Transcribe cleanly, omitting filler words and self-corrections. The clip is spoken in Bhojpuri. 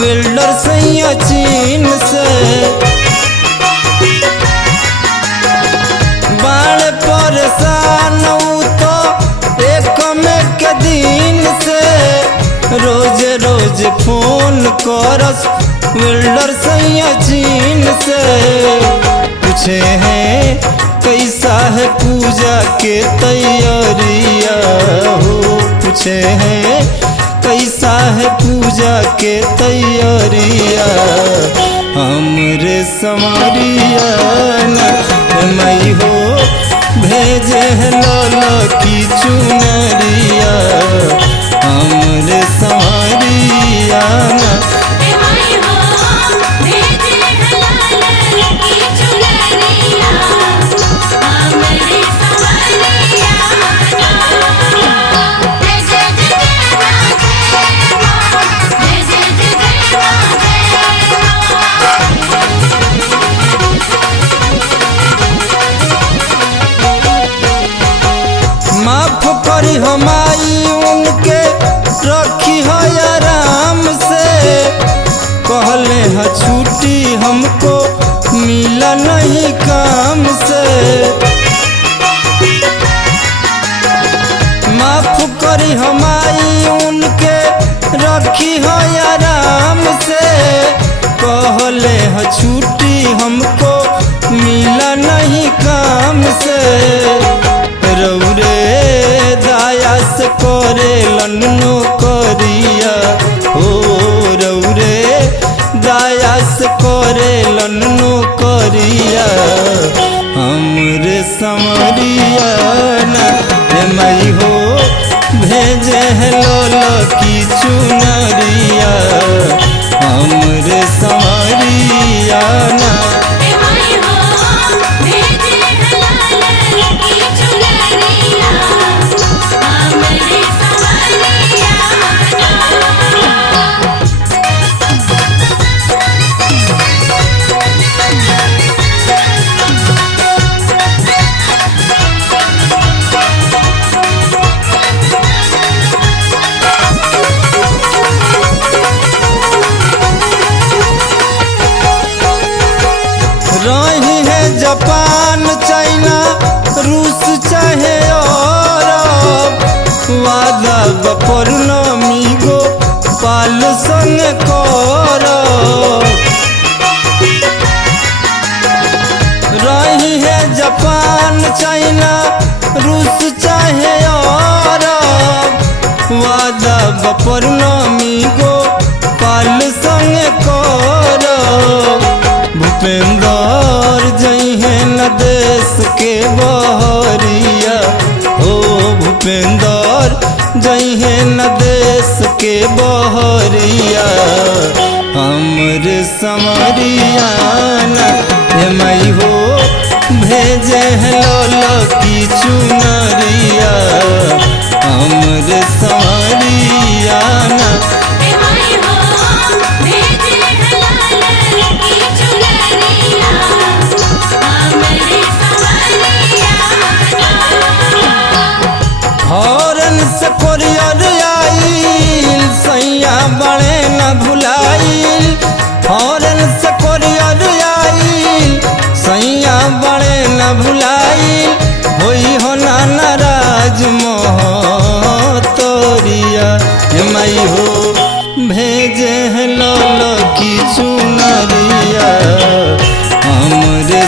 वेल्डर सैया चीन से बाड़े परेशान तो एक में के दिन से रोज रोज फोन करस वेल्डर सैया चीन से पूछे हैं कैसा है पूजा के तैयारिया हो पूछे हैं कैसा है पूजा के तैयारिया हमरे संवरिया मई हो भेजे है लाला की चुनरिया हमरे संवरिया माफ करी हमारी उनके रखी है आराम से कहले है छुट्टी हमको मिला नहीं काम से माफ करी हमारी उनके रखी है आराम से कहले है छुट्टी हमको मिला नहीं काम से रौरे दाया से करे लन्नो करिया हो रौरे दाया से करे लन्नो करिया हमरे संवरिया मई हो भेजे है लोला की चुनरिया हमरे संवरिया ना रही है जापान चाइना रूस चाहे और वादा बपौर्णमी गो पाल संग कर रही है जापान चाइना रूस चाहे और वादा बपौर्णमी गो पाल संग कर भूपेंद्र जई है न देश के बहरिया हो भूपेंद्र जई है न देश के बहरिया हमरे संवरिया मई हो भेजे है लाला की चुनरिया हमरे संवरिया हॉर्न से कोरियर आइल सैया बड़े न भुलाइल हॉर्न से कोरियर आइल सैया बड़े न भुलाइल होई हो ना नाराज मोहतरिया मई हो भेजे है लाला की चुनरिया हमरे